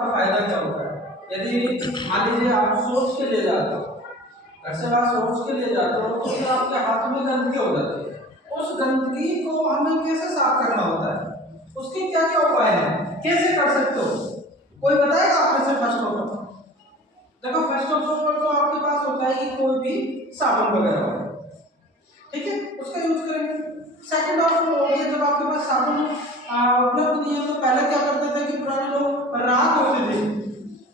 का फायदा क्या होता है? यदि मान लीजिए आप सोच के ले जाते हो, घर से बाहर सोच के ले जाते हो, तो फिर आपके हाथ में गंदगी हो जाती है। उस गंदगी को हमें कैसे साफ करना होता है? उसके क्या क्या उपाय हैं, कैसे कर सकते हो? कोई बताएगा आप में से? फर्स्ट ऑफ ऑल देखो, फर्स्ट ऑफ ऑल तो आपके पास होता है कि कोई भी साबुन वगैरह हो, ठीक है, उसका यूज करेंगे। सेकंड ऑफ ऑल हो गया, जब आपके पास साबुन उपलब्ध नहीं है तो पहले क्या करते थे कि पुराने लोग राख होती थी,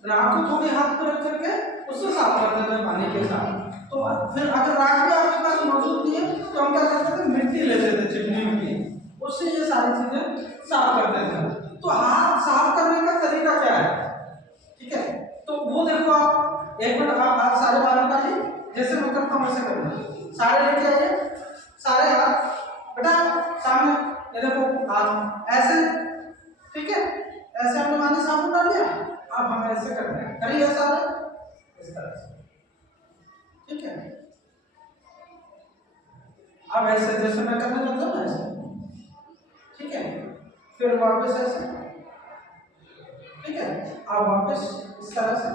राख को थोड़ी हाथ पे रख करके उससे साफ करते थे पानी के साथ। तो फिर अगर राख भी आपके पास मौजूद नहीं है तो हम क्या करते थे, मिट्टी लेते थे, चिकनी मिट्टी, उससे ये सारी चीजें साफ करते थे। तो हाथ साफ करने का तरीका क्या है, ठीक है? तो वो देखो, आप एक मिनट, आप हाथ सारे बाहर निकालिए, जैसे मैं करता हूँ वैसे करना, सारे लेके आइए, सारे हाथ बेटा सामने, ये देखो हाथ ऐसे, ठीक है, ऐसे हमने माने साबुन डाल दिया। अब हमें ऐसे करना है, करिए सारे इस तरह से, ठीक है? अब ऐसे जैसे मैं करने लगता हूँ ना, ऐसे, ठीक है, फिर वापस ऐसे, ठीक है, अब वापस इस तरह से,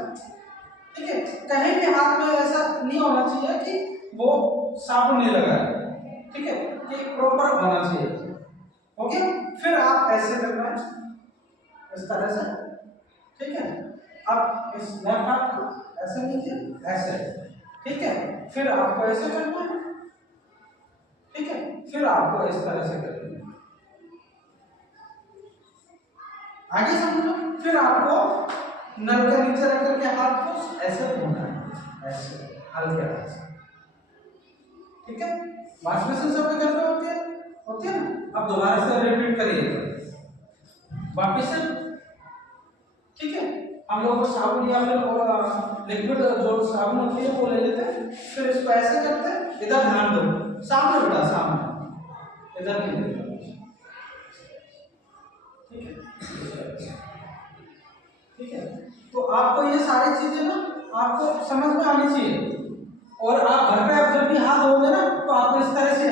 ठीक है? कहीं भी हाथ में ऐसा नहीं होना चाहिए कि वो साबुन नहीं लगा है, ठीक है, कि प्रॉपर होना चाहिए। ओके, फिर आप ऐसे करना है इस तरह से, ठीक है? अब इस लेफ्ट हाथ को ऐसे लीजिए, ऐसे, ठीक है, फिर आपको ऐसे करना है, ठीक है, फिर आपको इस तरह से करना है, आगे समझो। फिर आपको नल के नीचे रख करके हाथ को ऐसे धोना है, ऐसे हल्के हाथ से, ठीक है? वॉश बेसिन सबके घर में होती है ना? अब दोबारा से रिपीट करिए वापस से, ठीक है? हम लोग साबुन या फिर लिक्विड जो साबुन होती है वो ले लेते हैं, फिर इसको ऐसे करते हैं, इधर ध्यान दो, सामने बेटा सामने, इधर नहीं देखो, ठीक है? ठीक है, तो आपको ये सारी चीजें ना आपको समझ में आनी चाहिए। और आप घर पे आप जब भी हाथ धोगे ना तो आपको इस तरह से